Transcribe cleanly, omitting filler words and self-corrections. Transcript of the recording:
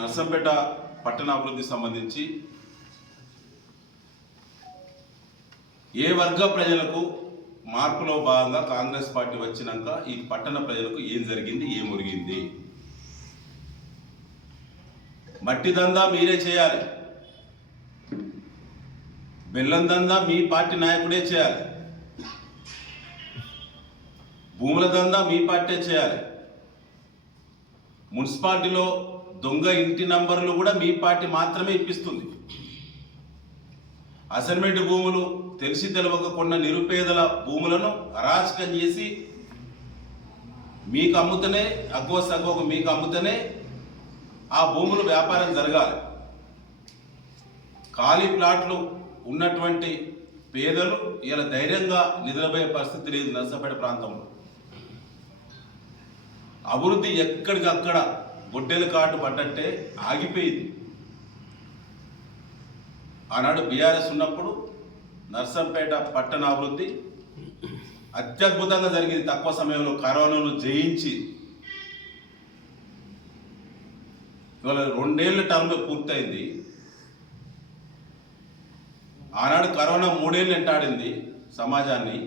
నర్సంపేట పట్టణాభివృద్ధి సంబంధించి ఏ వర్గ ప్రజలకు మార్పులో భాగంగా కాంగ్రెస్ పార్టీ వచ్చినాక ఈ పట్టణ ప్రజలకు ఏం జరిగింది, ఏం ఒరిగింది? మట్టి దందా మీరే చేయాలి, బెల్లం దందా మీ పార్టీ నాయకుడే చేయాలి, భూముల దందా మీ పార్టీ చేయాలి, మున్సిపాలిటీలో దొంగ ఇంటి నంబర్లు కూడా మీ పార్టీ మాత్రమే ఇప్పిస్తుంది. అసైన్మెంట్ భూములు తెలిసి తెలవక కొన్న నిరుపేదల భూములను అరాచకం చేసి మీకు అమ్ముతనే అగ్గోకు మీకు అమ్ముతనే ఆ భూములు వ్యాపారం జరగాలి. ఖాళీ ప్లాట్లు ఉన్నటువంటి పేదలు ఇలా ధైర్యంగా నిద్రపోయే పరిస్థితి లేదు. నర్సంపేట ప్రాంతంలో అభివృద్ధి ఎక్కడికక్కడ గొడ్డెల కాటు పడ్డట్టే ఆగిపోయింది. ఆనాడు బీఆర్ఎస్ ఉన్నప్పుడు నర్సంపేట పట్టణాభివృద్ధి అత్యద్భుతంగా జరిగింది. తక్కువ సమయంలో కరోనాను జయించి ఇవాళ 2 ఏళ్ల టర్మ్ పూర్తయింది. ఆనాడు కరోనా 3 ఏళ్ళు వెంటాడింది సమాజాన్ని.